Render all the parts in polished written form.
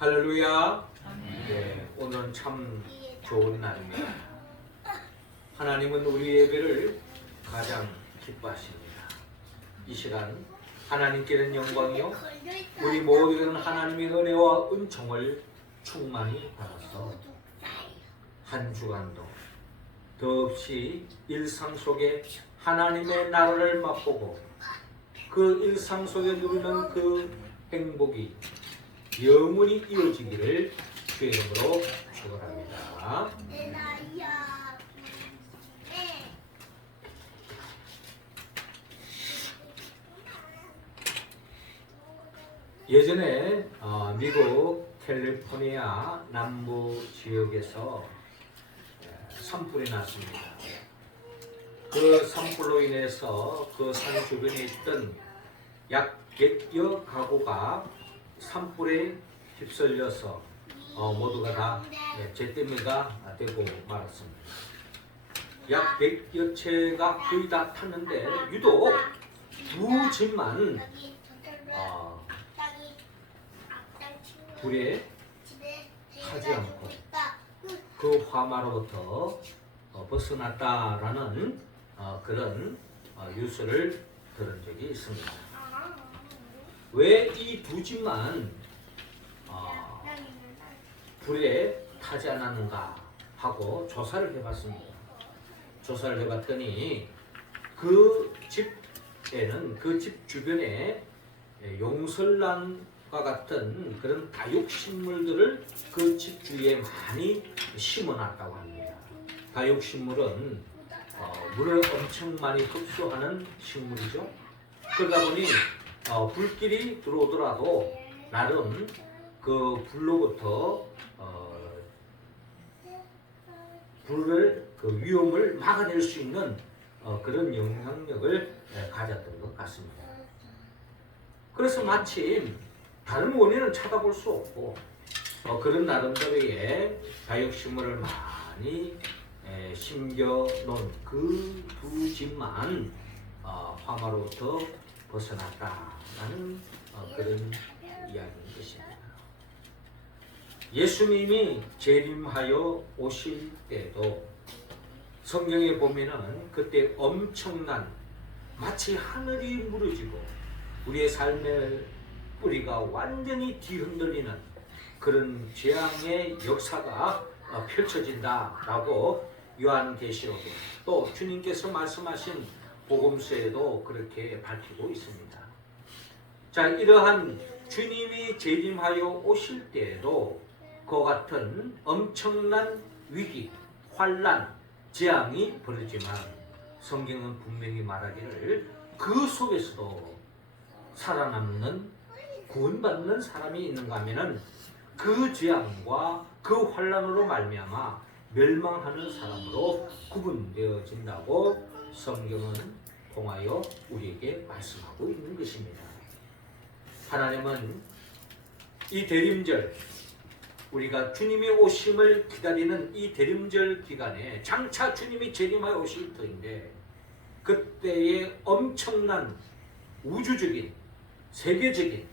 할렐루야. 네, 오늘은 참 좋은 날입니다. 하나님은 우리 예배를 가장 기뻐하십니다. 이 시간 하나님께는 영광이요 우리 모두는 하나님의 은혜와 은총을 충만히 받아서 한 주간도 더없이 일상 속에 하나님의 나라를 맛보고 그 일상 속에 누리는 그 행복이 영원히 이어지기를 주의 이름으로 축원합니다. 예전에 미국 캘리포니아 남부 지역에서 산불이 났습니다. 그 산불로 인해서 그 산 주변에 있던 약 100여 가구가 산불에 휩쓸려서 모두가 다 잿더미가 되고 말았습니다. 약 100여 채가 거의 다 탔는데 유독 두 집만 불에 타지 않고 그 화마로부터 벗어났다라는 그런 뉴스를 들은 적이 있습니다. 왜 이 두 집만 불에 타지 않았는가 하고 조사를 해봤습니다. 조사를 해봤더니 그 집에는 그 집 주변에 용설란과 같은 그런 다육식물들을 그 집 주위에 많이 심어놨다고 합니다. 다육식물은 물을 엄청 많이 흡수하는 식물이죠. 그러다 보니 불길이 들어오더라도 나름 그 불로부터 불을 그 위험을 막아낼 수 있는 그런 영향력을 가졌던 것 같습니다. 그래서 마침 다른 원인은 찾아볼 수 없고 그런 나름대로의 다육식물을 많이 심겨놓은 그 두 집만 화마로부터 벗어났다라는 그런 이야기인 것입니다. 예수님이 재림하여 오실 때도 성경에 보면은 그때 엄청난 마치 하늘이 무너지고 우리의 삶의 뿌리가 완전히 뒤흔들리는 그런 재앙의 역사가 펼쳐진다라고 요한계시록에 또 주님께서 말씀하신 복음서에도 그렇게 밝히고 있습니다. 자, 이러한 주님이 재림하여 오실 때에도 그와 같은 엄청난 위기, 환난, 재앙이 벌어지만 성경은 분명히 말하기를 그 속에서도 살아남는 구원받는 사람이 있는가 하면은 그 재앙과 그 환난으로 말미암아 멸망하는 사람으로 구분되어진다고 성경은 통하여 우리에게 말씀하고 있는 것입니다. 하나님은 이 대림절, 우리가 주님의 오심을 기다리는 이 대림절 기간에 장차 주님이 재림하여 오실 터인데 그때의 엄청난 우주적인, 세계적인,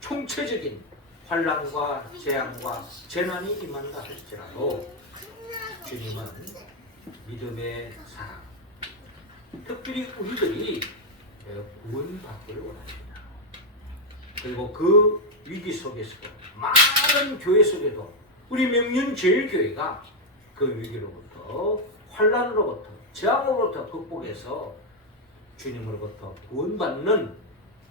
총체적인 환난과 재앙과 재난이 임한다 할지라도 주님은 믿음의 사람, 특별히 우리들이 구원받기를 원합니다. 그리고 그 위기 속에서도 많은 교회 속에도 우리 명륜제일교회가 그 위기로부터 환난으로부터 재앙으로부터 극복해서 주님으로부터 구원받는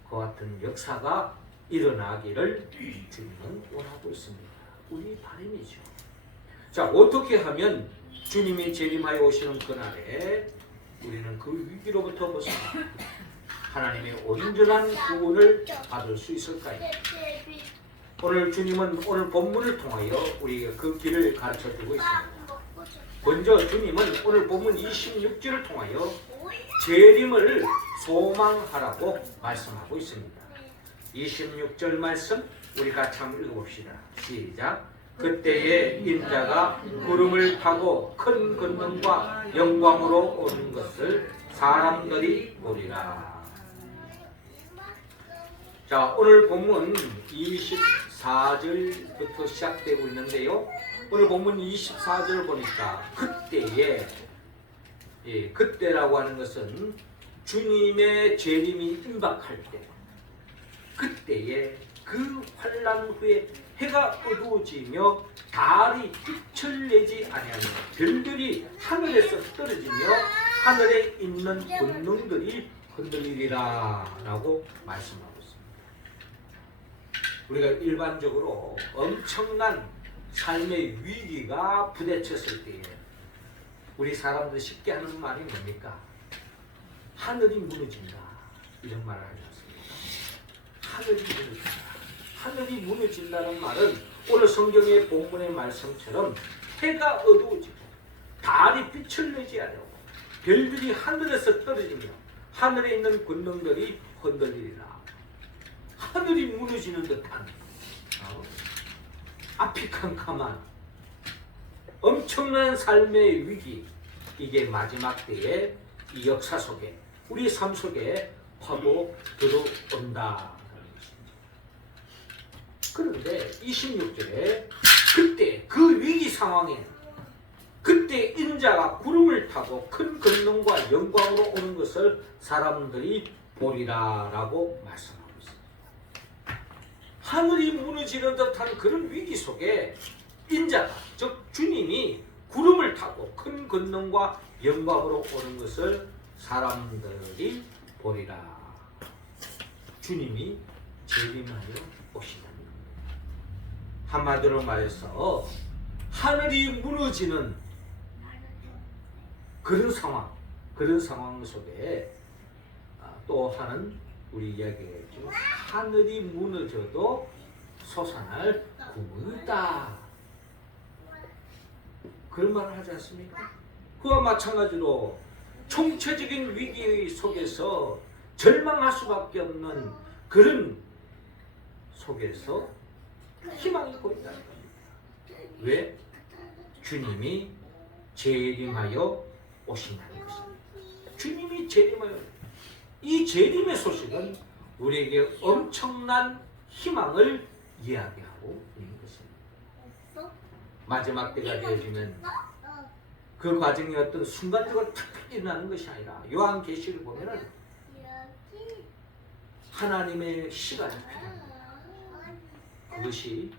그 같은 역사가 일어나기를 주님은 원하고 있습니다. 우리 바람이죠. 자, 어떻게 하면 주님이 재림하여 오시는 그날에 우리는 그 위기로부터 벗어나 하나님의 온전한 구원을 받을 수 있을까요? 오늘 주님은 오늘 본문을 통하여 우리에게 그 길을 가르쳐주고 있습니다. 먼저 주님은 오늘 본문 26절을 통하여 재림을 소망하라고 말씀하고 있습니다. 26절 말씀 우리 같이 한번 읽어봅시다. 시작. 그때에 인자가 구름을 타고 큰 권능과 영광으로 오는 것을 사람들이 보리라. 자, 오늘 본문 24 24절부터 시작되고 있는데요. 오늘 본문 24절 보니까 그때에, 그때라고 하는 것은 주님의 재림이 임박할 때, 그때에 그 환난 후에 해가 어두워지며 달이 빛을 내지 아니하며 별들이 하늘에서 떨어지며 하늘에 있는 권능들이 흔들리리라 라고 말씀하고 있습니다. 우리가 일반적으로 엄청난 삶의 위기가 부딪혔을 때에 우리 사람들 쉽게 하는 말이 뭡니까? 하늘이 무너진다, 이런 말을 하지 않습니까? 하늘이 무너진다. 하늘이 무너진다는 말은 오늘 성경의 본문의 말씀처럼 해가 어두워지고 달이 빛을 내지 않고 별들이 하늘에서 떨어지며 하늘에 있는 권능들이 흔들리리라. 하늘이 무너지는 듯한 앞이 캄캄한 엄청난 삶의 위기, 이게 마지막 때의 이 역사 속에 우리 삶 속에 파도 들어온다. 그런데 26절에 그때 그 위기 상황에 그때 인자가 구름을 타고 큰 권능과 영광으로 오는 것을 사람들이 보리라 라고 말씀하고 있습니다. 하늘이 무너지는 듯한 그런 위기 속에 인자가, 즉 주님이 구름을 타고 큰 권능과 영광으로 오는 것을 사람들이 보리라. 주님이 재림하여 오시다. 한마디로 말해서 하늘이 무너지는 그런 상황 속에 또 하는 우리 이야기겠죠. 하늘이 무너져도 솟아날 구름이 있다. 그런 말을 하지 않습니까? 그와 마찬가지로 총체적인 위기 속에서 절망할 수밖에 없는 그런 속에서 희망이 보인다는 겁니다. 왜? 주님이 재림하여 오신다는 것입니다. 주님이 재림하여, 이 재림의 소식은 우리에게 엄청난 희망을 이야기하고 있는 것입니다. 마지막 때가 되어지면 그 과정이 어떤 순간적으로 탁 일어나는 것이 아니라 요한계시를 보면은 하나님의 시간이 필요합니다. 그것이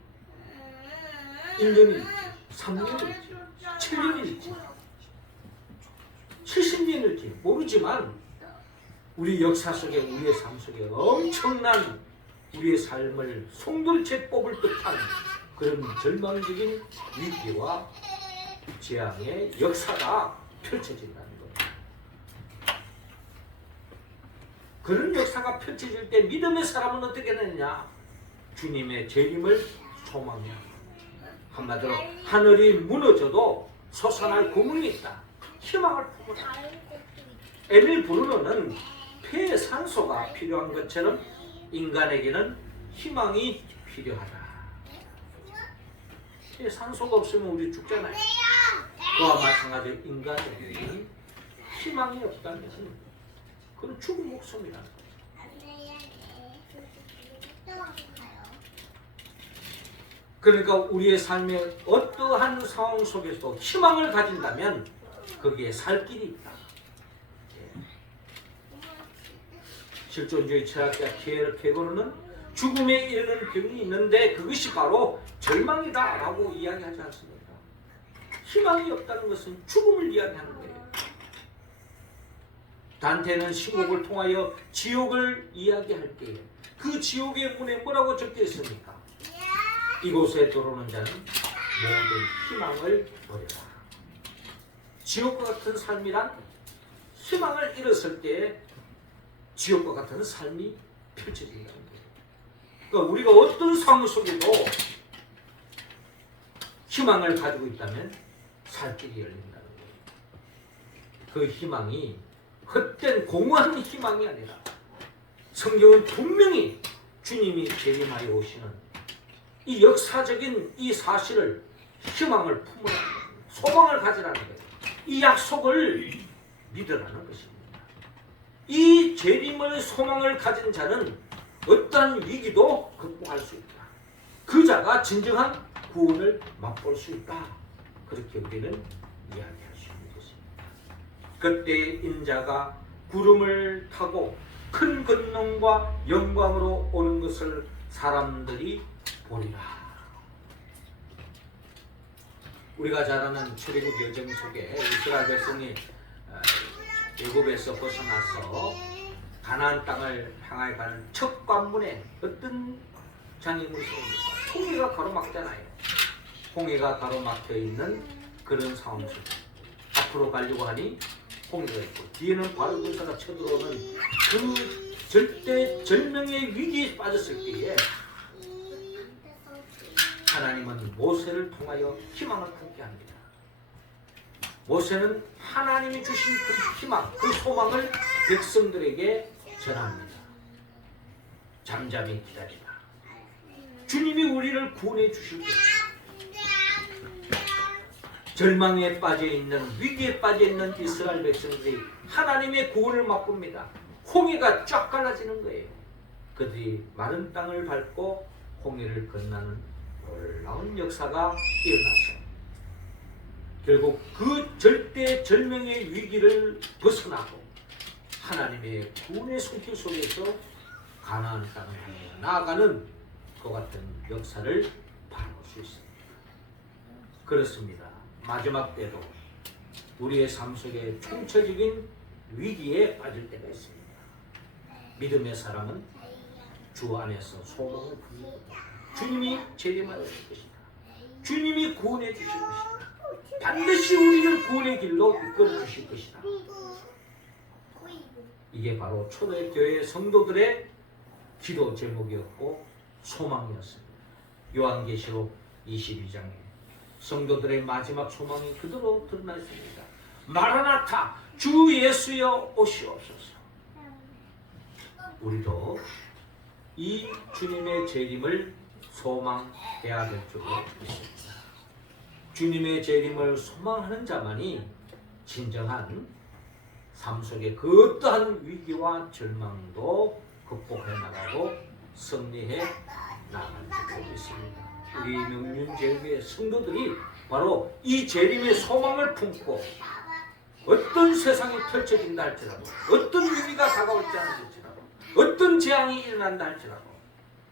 1년일지 3년일지 7년일지 70년일지 모르지만 우리 역사 속에, 우리의 삶 속에 엄청난 우리의 삶을 송돌채 뽑을 듯한 그런 절망적인 위기와 재앙의 역사가 펼쳐진다는 겁니다. 그런 역사가 펼쳐질 때 믿음의 사람은 어떻게 되느냐? 주님의 재림을 소망해야 합니다. 한마디로 하늘이 무너져도 솟아날 구름이 있다. 희망을 품어라. 에밀 브루노는 폐에 산소가 필요한 것처럼 인간에게는 희망이 필요하다. 폐에 산소가 없으면 우리 죽잖아요. 그와 마찬가지로 인간에게 희망이 없다면 그건 죽은 목숨이라는 거예요. 그러니까 우리의 삶의 어떠한 상황 속에서도 희망을 가진다면 거기에 살 길이 있다. 실존주의 철학자 케고르는 죽음에 이르는 병이 있는데 그것이 바로 절망이다 라고 이야기하지 않습니까? 희망이 없다는 것은 죽음을 이야기하는 거예요. 단테는 시곡을 통하여 지옥을 이야기할 때 그 지옥의 문에 뭐라고 적혀 있습니까? 이곳에 들어오는 자는 모든 희망을 버려라. 지옥과 같은 삶이란 희망을 잃었을 때 지옥과 같은 삶이 펼쳐진다는 거예요. 그러니까 우리가 어떤 상황 속에도 희망을 가지고 있다면 살 길이 열린다는 거예요. 그 희망이 헛된 공허한 희망이 아니라 성경은 분명히 주님이 재림하여 오시는 이 역사적인 이 사실을 희망을 품으라는 거예요. 소망을 가지라는 거예요. 이 약속을 믿으라는 것입니다. 이 재림의 소망을 가진 자는 어떠한 위기도 극복할 수 있다. 그 자가 진정한 구원을 맛볼 수 있다. 그렇게 우리는 이야기할 수 있는 것입니다. 그때 인자가 구름을 타고 큰 권능과 영광으로 오는 것을 사람들이 보리라. 우리가 잘 아는 출애굽 여정 속에 이스라엘 백성이 애굽에서 벗어나서 가나안 땅을 향해 가는 첫 관문에 어떤 장애물이 생깁니까? 홍해가 가로막잖아요. 홍해가 가로막혀 있는 그런 상황 속에 앞으로 가려고 하니 홍해가 있고 뒤에는 바로 군사가 쳐들어오는 그 절대절명의 위기에 빠졌을 때에 하나님은 모세를 통하여 희망을 품게 합니다. 모세는 하나님이 주신 그 희망, 그 소망을 백성들에게 전합니다. 잠잠히 기다리라. 주님이 우리를 구원해 주실 것이다. 절망에 빠져있는, 위기에 빠져있는 이스라엘 백성들이 하나님의 구원을 맛봅니다. 홍해가 쫙 갈라지는 거예요. 그들이 마른 땅을 밟고 홍해를 건너는 놀라운 역사가 일어났어요. 결국 그 절대절명의 위기를 벗어나고 하나님의 구원의 손길 속에서 가나안 땅을 향해 나아가는 그 같은 역사를 바라볼 수 있습니다. 그렇습니다. 마지막 때도 우리의 삶 속에 총체적인 위기에 빠질 때가 있습니다. 믿음의 사람은 주 안에서 소망을 품고 주님이 재림하실 것이다. 주님이 구원해 주실 것이다. 반드시 우리를 구원의 길로 이끌어 주실 것이다. 이게 바로 초대 교회 성도들의 기도 제목이었고 소망이었습니다. 요한계시록 22장에 성도들의 마지막 소망이 그대로 드러나 있습니다. 마라나타, 주 예수여 오시옵소서. 우리도 이 주님의 재림을 소망해야 될 줄로 믿습니다. 주님의 재림을 소망하는 자만이 진정한 삶 속의 그 어떠한 위기와 절망도 극복해 나가고 승리해 나가는 줄로 믿습니다. 우리 명륜제일교회 성도들이 바로 이 재림의 소망을 품고 어떤 세상이 펼쳐진다 할지라도 어떤 위기가 다가올지 않을지라도 어떤 재앙이 일어난다 할지라도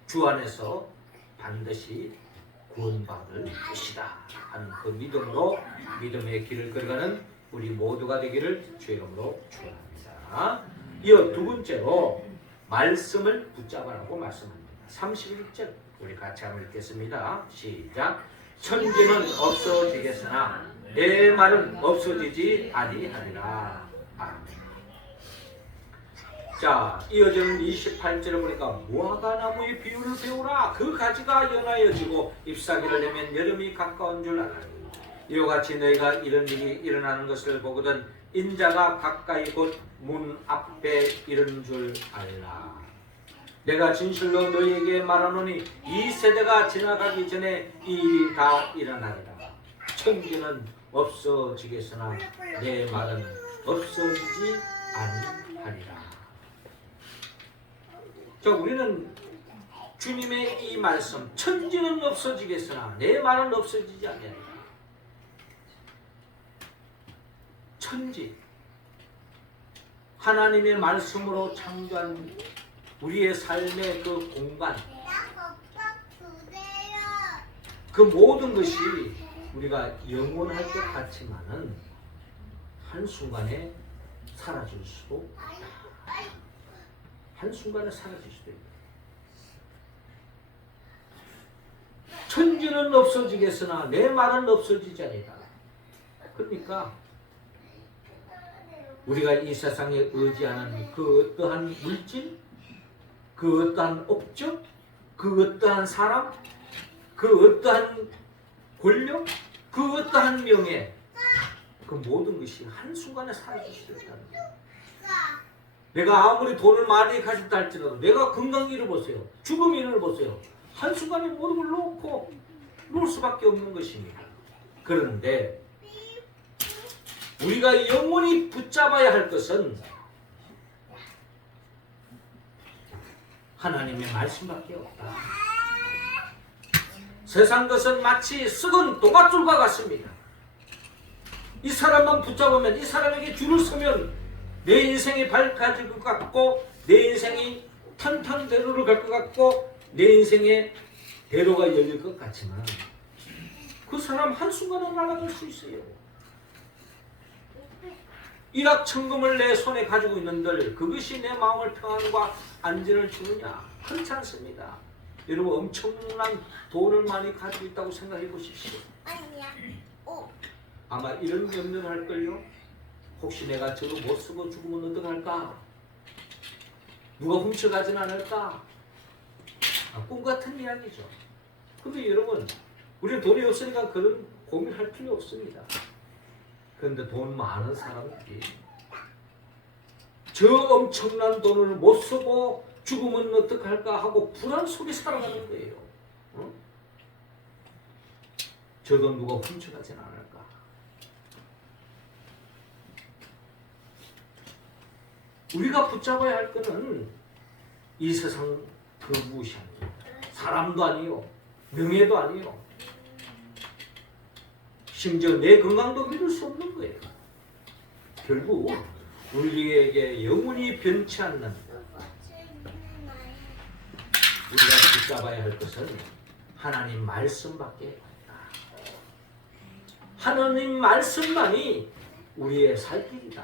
주 안에서 반드시 구원받을 것이다 하는 그 믿음으로 믿음의 길을 걸어가는 우리 모두가 되기를 주의 이름으로 축원합니다. 이어 두 번째로 말씀을 붙잡으라고 말씀합니다. 31절 우리 같이 한번 읽겠습니다. 시작. 천지는 없어지겠으나 내 말은 없어지지 아니하리라. 아멘. 자, 이어지는 28절을 보니까 무화과나무의 비유를 배우라. 그 가지가 연하여지고 잎사귀를 내면 여름이 가까운 줄 알아라. 이와 같이 너희가 이런 일이 일어나는 것을 보거든 인자가 가까이 곧 문 앞에 이른 줄 알라. 내가 진실로 너희에게 말하노니 이 세대가 지나가기 전에 이 일이 다 일어나리라. 천지는 없어지겠으나 내 말은 없어지지 아니하리라. 자, 우리는 주님의 이 말씀, 천지는 없어지겠으나 내 말은 없어지지 아니하리라. 천지, 하나님의 말씀으로 창조한 우리의 삶의 그 공간, 그 모든 것이 우리가 영원할 것 같지만은 한순간에 사라질 수도 있다. 한순간에 사라질 수도 있다. 천지는 없어지겠으나 내 말은 없어지지 아니라. 그러니까 우리가 이 세상에 의지하는 그 어떠한 물질, 그 어떠한 업적, 그 어떠한 사람, 그 어떠한 권력, 그 어떠한 명예, 그 모든 것이 한순간에 사라질 수 있다는 거예요. 내가 아무리 돈을 많이 가진다 할지라도 내가 건강 잃어보세요. 죽음 잃어보세요. 한순간에 모든 걸 놓고 놓을 수밖에 없는 것입니다. 그런데 우리가 영원히 붙잡아야 할 것은 하나님의 말씀밖에 없다. 세상 것은 마치 썩은 도마줄과 같습니다. 이 사람만 붙잡으면, 이 사람에게 줄을 서면 내 인생이 밝아질 것 같고, 내 인생이 탄탄대로를 갈 것 같고, 내 인생의 대로가 열릴 것 같지만 그 사람 한순간에 날아갈 수 있어요. 일확천금을 내 손에 가지고 있는들 그것이 내 마음을 평안과 안전을 주느냐? 그렇지 않습니다. 여러분, 엄청난 돈을 많이 가지고 있다고 생각해 보십시오. 아마 이런 염려를 할걸요. 혹시 내가 저거 못 쓰고 죽으면 어떡할까? 누가 훔쳐가진 않을까? 꿈 같은 이야기죠. 근데 여러분, 우리는 돈이 없으니까 그런 고민할 필요 없습니다. 그런데 돈 많은 사람들이 저 엄청난 돈을 못 쓰고 죽으면 어떡할까 하고 불안 속에 살아가는 거예요. 어? 저 돈 누가 훔쳐가진 않을까? 우리가 붙잡아야 할 것은 이 세상 그 무엇이합니다. 사람도 아니요, 명예도 아니요, 심지어 내 건강도 믿을 수 없는 거예요. 결국 우리에게 영원히 변치 않는, 우리가 붙잡아야 할 것은 하나님 말씀밖에 없다. 하나님 말씀만이 우리의 살 길이다.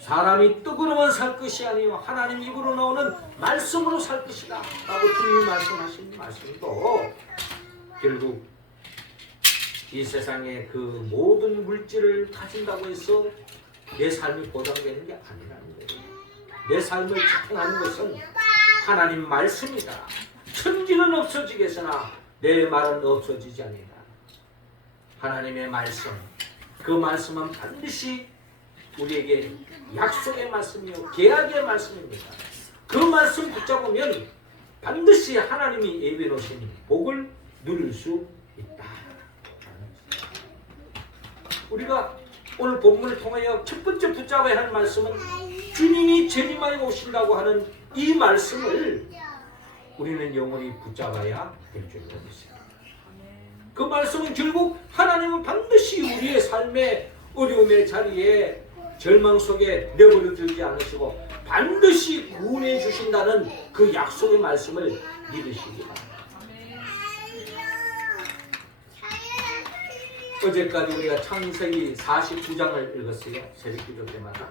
사람이 떡으로만 살 것이 아니요 하나님 입으로 나오는 말씀으로 살 것이다 라고 주님이 말씀하신 말씀도 결국 이 세상의 그 모든 물질을 가진다고 해서 내 삶이 보장되는 게 아니라는 거예요. 내 삶을 지탱하는 것은 하나님 말씀이다. 천지는 없어지겠으나 내 말은 없어지지 아니라. 하나님의 말씀, 그 말씀은 반드시 우리에게 약속의 말씀이요 계약의 말씀입니다. 그 말씀 붙잡으면 반드시 하나님이 예비해 놓으신 복을 누릴 수 있다. 우리가 오늘 본문을 통하여 첫 번째 붙잡아야 할 말씀은 주님이 재림하여 오신다고 하는 이 말씀을 우리는 영원히 붙잡아야 될 줄 믿습니다. 그 말씀은 결국 하나님은 반드시 우리의 삶의 어려움의 자리에 절망 속에 내버려 두지 않으시고 반드시 구원해 주신다는 그 약속의 말씀을 믿으시기 바랍니다. 어제까지 우리가 창세기 49장을 읽었어요. 새벽기도 때마다.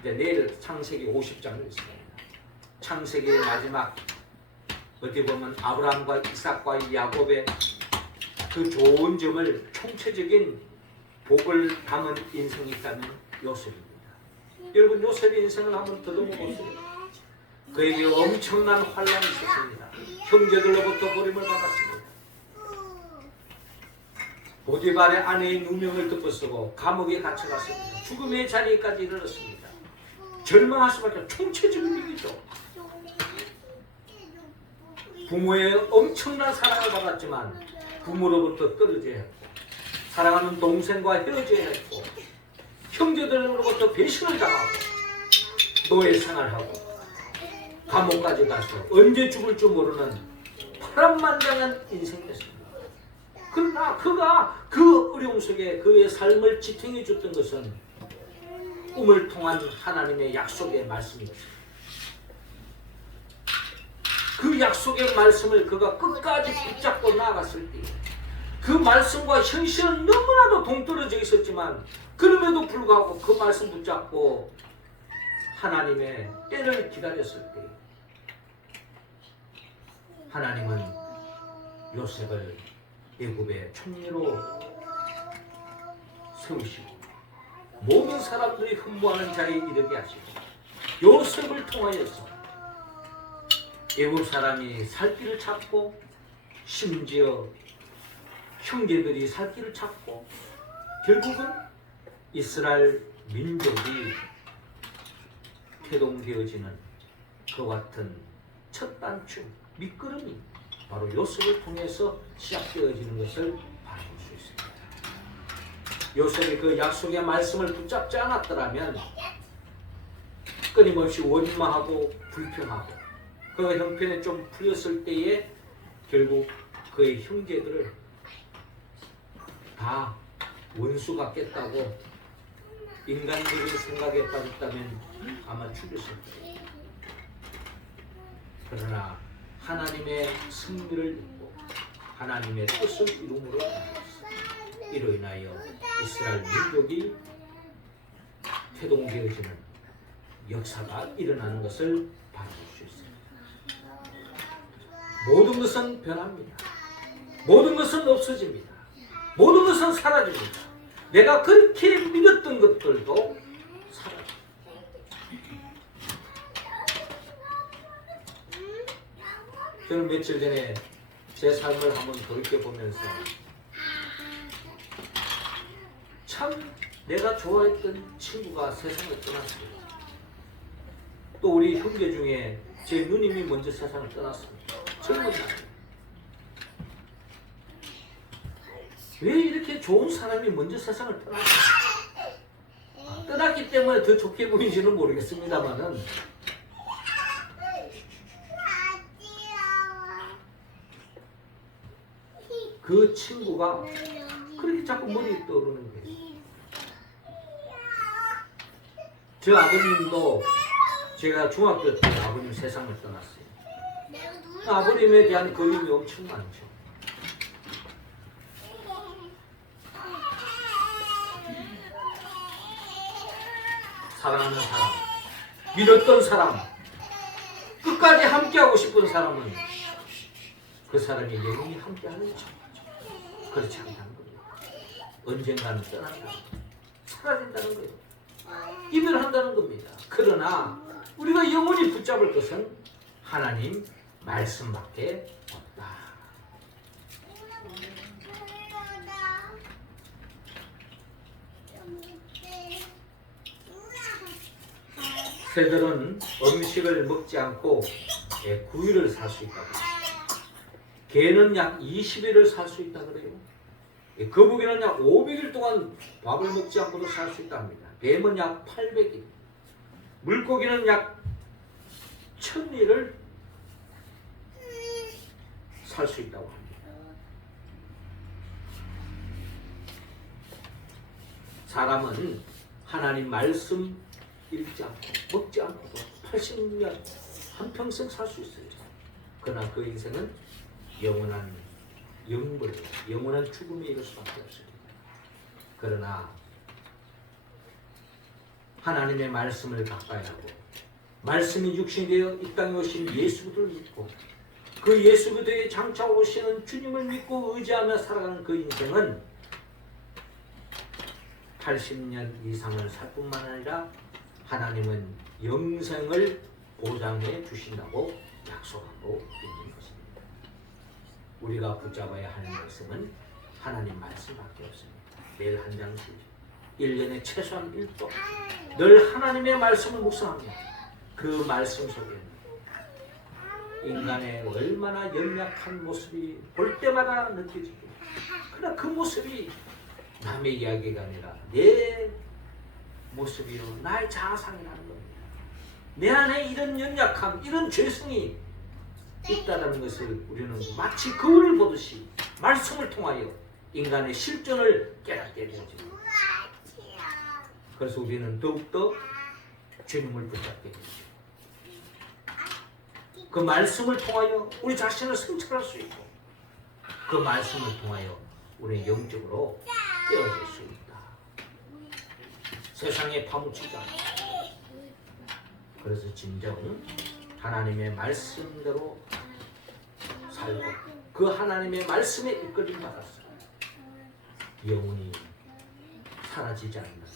이제 내일 창세기 50장을 읽습니다. 창세기의 마지막, 어떻게 보면 아브라함과 이삭과 야곱의 그 좋은 점을 총체적인 복을 담은 인생이 있다면 요셉입니다. 여러분, 요셉의 인생을 한번 더듬어 보세요. 그에게 엄청난 환란이 있었습니다. 형제들로부터 버림을 받았습니다. 보디발의 아내의 누명을 덮어쓰고 감옥에 갇혀갔습니다. 죽음의 자리까지 이르렀습니다. 절망할 수밖에 없는 총체적인 일이죠. 부모의 엄청난 사랑을 받았지만 부모로부터 떨어져야 했고, 사랑하는 동생과 헤어져야 했고, 형제들로부터 배신을 당하고 노예 생활하고 감옥까지 가서 언제 죽을 줄 모르는 파란만장한 인생이었습니다. 그러나 그가 그 어려움 속에 그의 삶을 지탱해 줬던 것은 꿈을 통한 하나님의 약속의 말씀이었습니다. 그 약속의 말씀을 그가 끝까지 붙잡고 나아갔을 때 그 말씀과 현실은 너무나도 동떨어져 있었지만 그럼에도 불구하고 그 말씀 붙잡고 하나님의 때를 기다렸을 때 하나님은 요셉을 애굽의 총리로 세우시고 모든 사람들이 흠모하는 자리에 이르게 하시고 요셉을 통하여서 애굽 사람이 살 길을 찾고 심지어 형제들이 살 길을 찾고 결국은 이스라엘 민족이 태동되어지는 그와 같은 첫 단추, 밑거름이 바로 요셉을 통해서 시작되어지는 것을 바라볼 수 있습니다. 요셉이 그 약속의 말씀을 붙잡지 않았더라면 끊임없이 원망하고 불평하고 그 형편에 좀 풀렸을 때에 결국 그의 형제들을 다 원수 같겠다고 인간적인 생각에 빠졌다면 아마 죽였을 거예요. 그러나 하나님의 승리를 믿고 하나님의 뜻을 이루므로 이로 인하여 이스라엘 민족이 태동되어지는 역사가 일어나는 것을 바라볼 수 있습니다. 모든 것은 변합니다. 모든 것은 없어집니다. 모든 것은 사라집니다. 내가 그렇게 믿었던 것들도 사라집니다. 저는 며칠 전에 제 삶을 한번 돌이켜보면서 참 내가 좋아했던 친구가 세상을 떠났습니다. 또 우리 형제 중에 제 누님이 먼저 세상을 떠났습니다. 젊은 나이. 왜 이렇게 좋은 사람이 먼저 세상을 떠났을까? 떠났기 때문에 더 좋게 보이지는 모르겠습니다만은 그 친구가 그렇게 자꾸 머리에 떠오르는 거예요. 저 아버님도 제가 중학교 때 아버님 세상을 떠났어요. 아버님에 대한 그림이 엄청 많죠. 사랑하는 사람, 믿었던 사람, 끝까지 함께하고 싶은 사람은 그 사람이 영원히 함께하는 거죠. 그렇지 않다는 거예요. 언젠가는 떠난다. 사라진다는 거예요. 이별한다는 겁니다. 그러나 우리가 영원히 붙잡을 것은 하나님 말씀밖에 없다. 새들은 음식을 먹지 않고 9일을 살 수 있다고 합니다. 개는 약 20일을 살 수 있다고 그래요. 거북이는 약 500일 동안 밥을 먹지 않고도 살 수 있다고 합니다. 뱀은 약 800일, 물고기는 약 1000일을 살 수 있다고 합니다. 사람은 하나님 말씀 읽지 않고 먹지 않고도 80년 한평생 살 수 있어요. 그러나 그 인생은 영원한 영벌, 영원한 죽음에 이를 수밖에 없습니다. 그러나 하나님의 말씀을 가까이 하고 말씀이 육신이 되어 이 땅에 오신 예수를 믿고 그 예수 그리스도의 장차 오시는 주님을 믿고 의지하며 살아가는 그 인생은 80년 이상을 살 뿐만 아니라 하나님은 영생을 보장해 주신다고 약속하고 있는 것입니다. 우리가 붙잡아야 할 말씀은 하나님 말씀밖에 없습니다. 매일 한 장씩 1년에 최소한 1도 늘 하나님의 말씀을 묵상하며 그 말씀 속에는 인간의 얼마나 연약한 모습이 볼 때마다 느껴지고 그러나 그 모습이 남의 이야기가 아니라 내 모습이요 나의 자아상이라는 겁니다. 내 안에 이런 연약함, 이런 죄성이 있다는 것을 우리는 마치 거울을 보듯이 말씀을 통하여 인간의 실존을 깨닫게 되죠. 그래서 우리는 더욱더 주님을 붙잡게 되죠. 그 말씀을 통하여 우리 자신을 성찰할 수 있고 그 말씀을 통하여 우리는 영적으로 깨어질 수 있다. 세상에 파묻히지 않고 그래서 진정 하나님의 말씀대로 살고 그 하나님의 말씀에 이끌림 받았어 영원히 사라지지 않는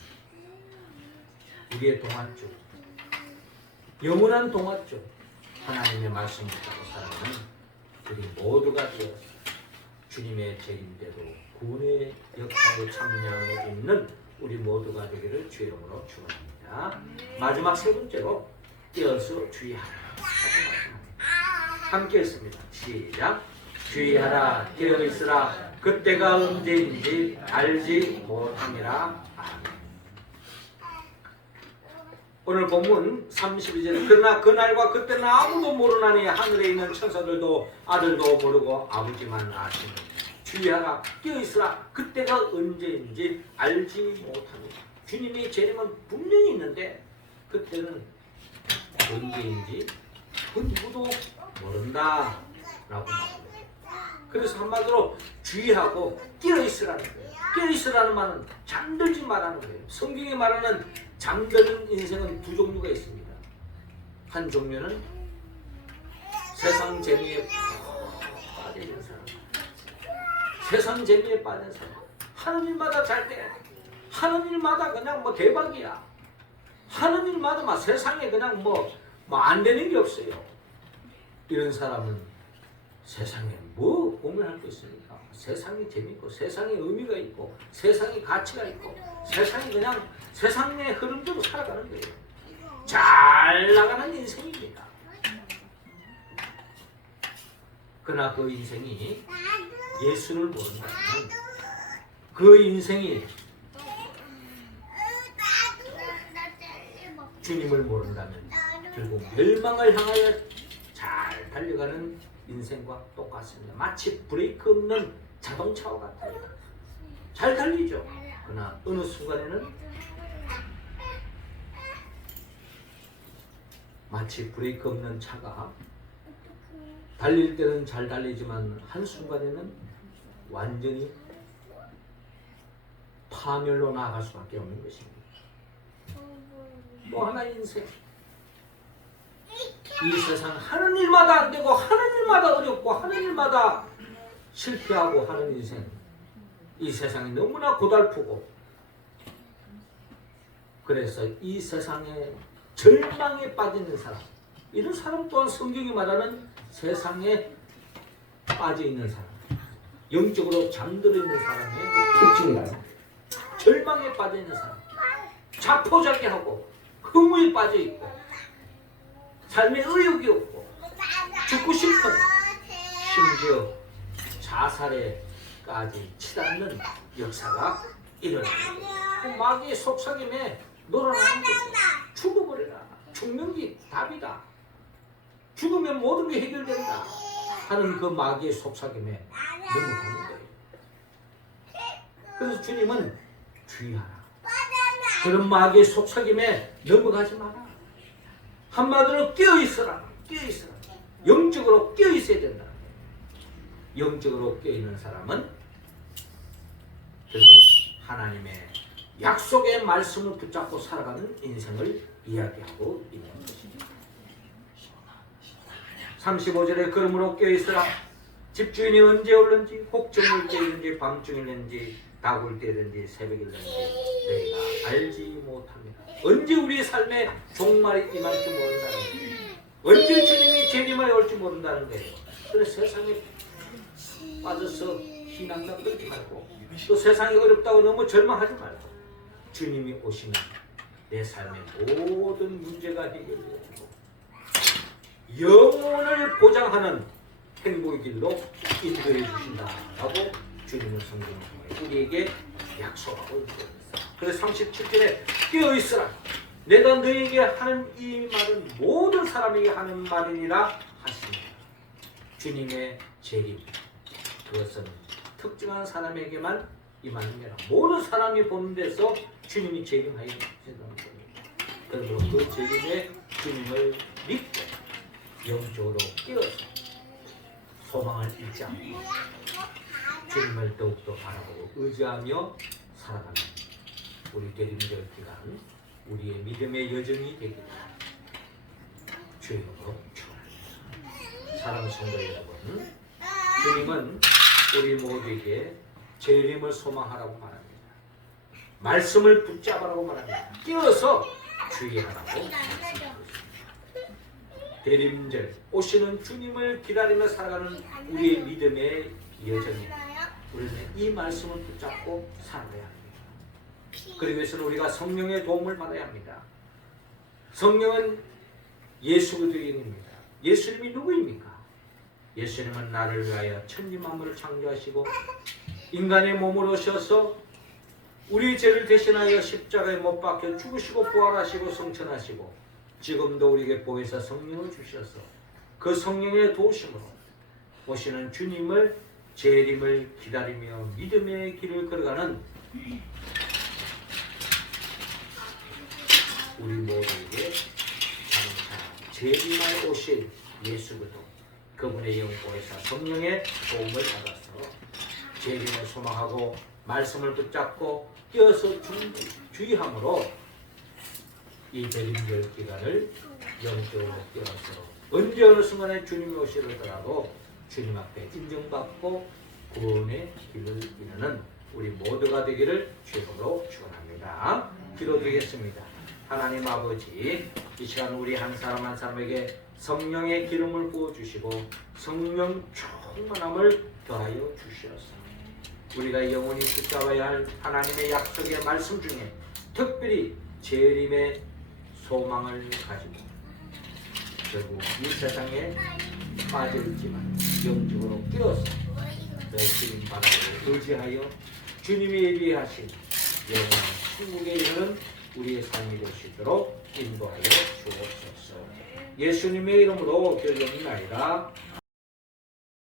우리의 동안쪽 영원한 동안쪽 하나님의 말씀을 따라 살아가는 우리 모두가 되어서 주님의 재림대로 구원의 역사에 참여하고 있는 우리 모두가 되기를 주의 이름으로 축원합니다. 마지막 세 번째로 깨어서 주의하라. 함께 했습니다. 시작. 주의하라 깨어 있으라 그때가 언제인지 알지 못함이라. 아멘. 오늘 본문 32절 그러나 그날과 그때는 아무도 모르나니 하늘에 있는 천사들도 아들도 모르고 아버지만 아시니 주의하라 깨어있으라 그때가 언제인지 알지 못합니다. 주님의 재림은 분명히 있는데 그때는 언제인지 그 누구도 모른다 라고 말합니다. 그래서 한마디로 주의하고 깨어있으라는 거예요. 깨어있으라는 말은 잠들지 말라는 거예요. 성경이 말하는 잠드는 인생은 두 종류가 있습니다. 한 종류는 세상 재미에 빠진 사람, 세상 재미에 빠진 사람, 하는 일마다 잘 돼, 하는 일마다 그냥 뭐 대박이야, 하는 일마다 막 세상에 그냥 뭐 안 되는 게 없어요. 이런 사람은 세상에 뭐 고민할 거 있습니까? 세상이 재밌고 세상에 의미가 있고 세상에 가치가 있고 세상이 그냥 세상의 흐름대로 살아가는 거예요. 잘 나가는 인생입니다. 그러나 그 인생이 예수를 모른다면 그 인생이 주님을 모른다면 결국 멸망을 향하여 잘 달려가는 인생과 똑같습니다. 마치 브레이크 없는 자동차와 같아요. 잘 달리죠. 그러나 어느 순간에는 마치 브레이크 없는 차가 달릴 때는 잘 달리지만 한순간에는 완전히 파멸로 나아갈 수밖에 없는 것입니다. 또 하나 인생. 이 세상 하는 일마다 안 되고 하는 일마다 어렵고 하는 일마다 실패하고 하는 인생. 이 세상이 너무나 고달프고 그래서 이 세상에 절망에 빠지는 사람, 이런 사람 또한 성경이 말하는 세상에 빠져있는 사람, 영적으로 잠들어 있는 사람의 특징이다. 절망에 빠져있는 사람, 자포자기하고 흥우에 빠져있고 삶에 의욕이 없고 죽고 싶은, 심지어 자살에까지 치닫는 역사가 일어납니다. 마귀의 속삭임에 놀아나는 거죠. 죽어버려라. 죽는 게 답이다. 죽으면 모든 게 해결된다 하는 그 마귀의 속삭임에 넘어가는 거예요. 그래서 주님은 주의하라. 그런 마귀의 속삭임에 넘어가지 마라. 한마디로 깨어있어라. 깨어있어라. 영적으로 깨어있어야 된다. 영적으로 깨어있는 사람은 결국 하나님의 약속의 말씀을 붙잡고 살아가는 인생을 이야기하고 있는 것입니다. 35절에 그러므로 깨어있으라. 집주인이 언제 올는지 혹 저물 때이든지 밤중이든지 다굴 때든지 새벽이든지 너희가 알지 못합니다. 언제 우리의 삶에 종말이 임할지 모른다는 거예요. 언제 주님이 재림하여 올지 모른다는 거예요. 그래서 세상에 빠져서 희망감 끌지 말고 또 세상이 어렵다고 너무 절망하지 말고 주님이 오시면 내 삶의 모든 문제가 해결되고 영혼을 보장하는 행복의 길로 인도해 주신다라고 주님은 성경을 통해 우리에게 약속하고 있습니다. 그래서 37절에 깨어있으라. 내가 너에게 하는 이 말은 모든 사람에게 하는 말이니라 하시니 주님의 재림 그것은 특정한 사람에게만 임하느니라. 모든 사람이 보는 데서 주님이 재림하여 주신다는 겁니다. 그러므로 그 재림의 주님을 믿고 영적으로 깨어서 소망을 잃지 않고 주님을 더욱더 바라보고 의지하며 살아가는 우리 대림절 기간 우리의 믿음의 여정이 되기를 주의 이름으로 축원합니다. 사랑하는 성도 여러분, 주님은 우리 모두에게 재림을 소망하라고 말합니다. 말씀을 붙잡으라고 말합니다. 깨어서 주의하라고 말씀합니다. 대림절 오시는 주님을 기다리며 살아가는 우리의 믿음의 여정입니다. 우리는 이 말씀을 붙잡고 살아야 합니다. 그러기 위해서는 우리가 성령의 도움을 받아야 합니다. 성령은 예수 그리스도입니다. 예수님이 누구입니까? 예수님은 나를 위하여 천지 만물을 창조하시고 인간의 몸으로 오셔서 우리 죄를 대신하여 십자가에 못 박혀 죽으시고 부활하시고 성천하시고 지금도 우리에게 보혜사 성령을 주셔서 그 성령의 도우심으로 오시는 주님을 재림을 기다리며 믿음의 길을 걸어가는 우리 모두에게 장차 재림할 오실 예수 그리스도 그분의 영보혜사 성령의 도움을 받아서 재림을 소망하고 말씀을 붙잡고 뛰어서 주의함으로 이 대림절 기간을 영적으로 뛰어서 언제 어느 순간에 주님이 오시더라도 주님 앞에 인정받고 구원의 길을 이루는 우리 모두가 되기를 주님으로 축원합니다. 기도드리겠습니다. 하나님 아버지, 이 시간 우리 한 사람 한 사람에게 성령의 기름을 부어주시고 성령 충만함을 더하여 주시옵소서. 우리가 영원히 붙잡아야 할 하나님의 약속의 말씀 중에 특별히 재림의 소망을 가지고 결국 이 세상에 빠져있지만 영적으로 깨어서 주님 바라고 의지하여 주님이 예비하신 영원한 천국에 이르는 우리의 삶이 될 수 있도록 인도하여 주옵소서. 예수님의 이름으로 기도드립니다.